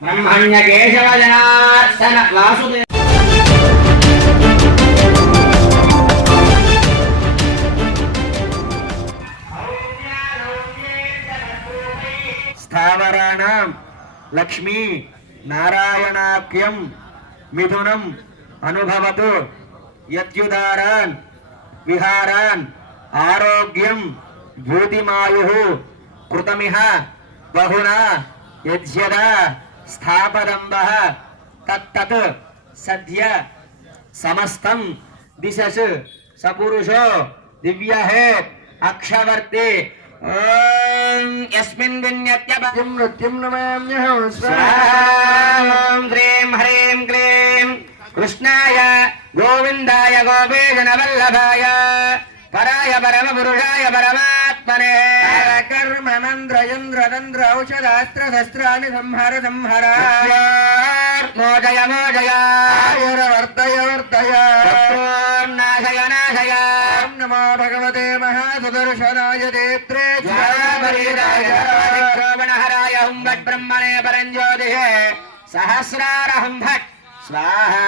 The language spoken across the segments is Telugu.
బ్రహ్మణ్య కేశవ జనార్దన వాసుదేవ స్థావరాణం లక్ష్మీ నారాయణాఖ్యం మిథునం అనుభవతు యత్యుదారాన్ విహారాన్ ఆరోగ్యం భూతిమాయు కృతమిహ బహునా యజ్యదా स्थापदम्बः तत्तत् सद्य समस्तं दिशसु। सपुरुषो दिव्यहेत् अक्षवर्ते। यस्मिन् विन्यत्यपतिं नृत्यं नमाम्यहं? स्वाहां। ह्रीं ह्रीं कृष्णाय गोविन्दाय पराय परमपुरुषाय परमा तत्परे कर्म मंत्र यंत्र तंत्र औषधास्त्र शस्त्राणि संहार संहर मोदय मोदय वर्तय वर्तय नाशय नाशय नमो भगवते महासुदर्शनाय देत्रे श्रावणहराय हुं भट् ब्रह्मणे परञ्ज्योतिः सहस्रारहं भट् स्वाहा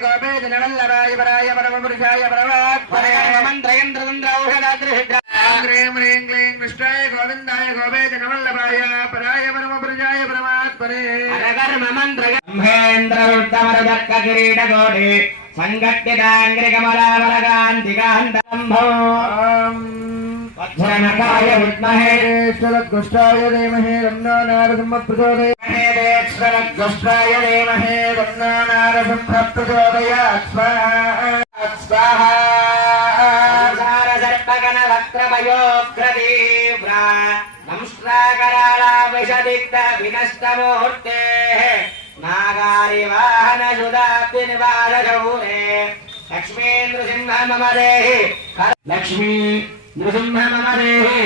गोपेजनवल्लभाय पराय परमपुरुषाय परमात्मने मन्त्रय గోవిందాయ గోపేజనవల్లభాయ పరాయ పరమపురుషాయ పరమాత్మనే మహేంద్రవృత్తమరుదర్కకిరీటకోటి సంగట్టితాంగ్రికమలావరగాంతికాంతంభో వజ్రనకాయ విద్మహే కృష్ణాయ ధీమహి రన్నో నారసింహ ప్రచోదయ దుష్టాయ దేమహే రన్నో నారసింహ ప్రచోదయాత్ స్వాహా. సంసార సర్పగణ వక్రమయోగ్రతీవ్ర నంష్ట్రాకరాళ విషదిగ్ధ వినష్టమూర్తే నాగారి వాహన సుదాప్తి నివార శౌరే లక్ష్మీ నృసింహ మమ దేహి లక్ష్మీ నృసింహ మమ దేహి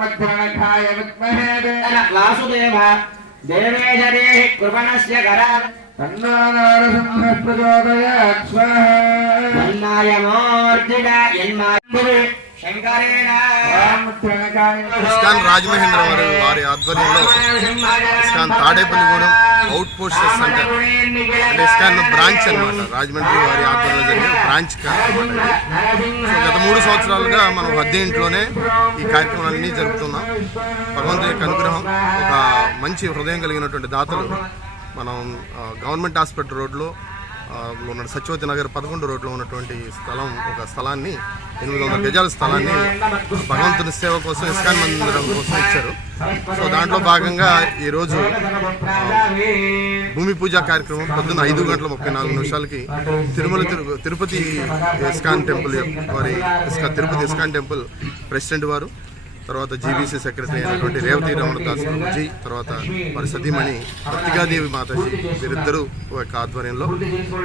మధ్యరణఖాయ విద్మహే వాసుదేవ దేవేశ దేహి కృపణస్య కరా ఇస్కాన్ రాజమహేంద్ర వారి వారి ఆధ్వర్యంలో ISKCON Tadepalligudem out post center అంటే ఇస్కాన్ బ్రాంచ్ అన్నమాట. రాజమండ్రి వారి ఆధ్వర్యంలో జరిగే బ్రాంచ్. సో గత మూడు సంవత్సరాలుగా మనం అద్దె ఇంట్లోనే ఈ కార్యక్రమాలన్నీ జరుపుతున్నాం. భగవంతుని యొక్క అనుగ్రహం ఒక మంచి హృదయం కలిగినటువంటి దాతలు మనం గవర్నమెంట్ హాస్పిటల్ రోడ్లో ఉన్న సత్యవతి నగర్ పదకొండు రోడ్లో ఉన్నటువంటి స్థలం ఒక స్థలాన్ని ఎనిమిది వందల గజాల స్థలాన్ని భగవంతుని సేవ కోసం ఇస్కాన్ మందిరం కోసం ఇచ్చారు. సో దాంట్లో భాగంగా ఈరోజు భూమి పూజ కార్యక్రమం పొద్దున్న ఐదు గంటల ముప్పై నాలుగు నిమిషాలకి తిరుమల తిరు- తిరుపతి ఇస్కాన్ టెంపుల్ వారి ఇస్కా తిరుపతి ఇస్కాన్ టెంపుల్ ప్రెసిడెంట్ వారు తర్వాత జీబీసీ సెక్రటరీ అయినటువంటి రేవతి రమణ దాస్ తర్వాత వారి సతీమణి భక్తిగాదేవి మాతాజీ వీరిద్దరూ యొక్క ఆధ్వర్యంలో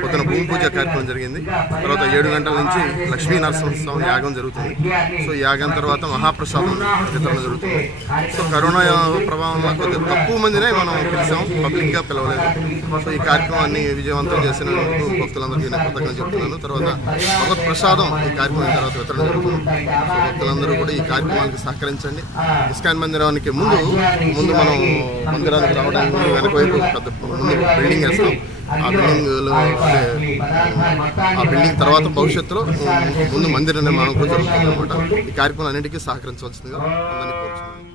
పొద్దున భూమి పూజ కార్యక్రమం జరిగింది. తర్వాత ఏడు గంటల నుంచి లక్ష్మీ నరసింహస్వామి యాగం జరుగుతుంది. సో యాగం తర్వాత మహాప్రసాదం వితరణ జరుగుతుంది. సో కరోనా ప్రభావం కొద్దిగా తక్కువ మందినే మనం పిలిచాం. పబ్లిక్గా పిలవలేదు. సో ఈ కార్యక్రమాన్ని విజయవంతం చేసినందుకు భక్తులందరికీ నేను కృతజ్ఞతలు చెప్తున్నాను. తర్వాత భగవత్ ప్రసాదం ఈ కార్యక్రమం తర్వాత వితరణ జరుగుతుంది. సో భక్తులందరూ కూడా ఈ కార్యక్రమానికి సహకరించండి ఇస్కాన్ మందిరానికి ముందు ముందు మనం మందిరానికి రావడానికి ముందు వెనక వైపు పెద్ద ముందు బిల్డింగ్ వేస్తాం. ఆ బిల్డింగ్ ఆ బిల్డింగ్ తర్వాత భవిష్యత్తులో ముందు మందిర నిర్మాణం కూడా జరుగుతుంది అనమాట ఈ కార్యక్రమం అన్నింటికీ సహకరించవలసిందిగా అందరినీ కోరుతున్నాను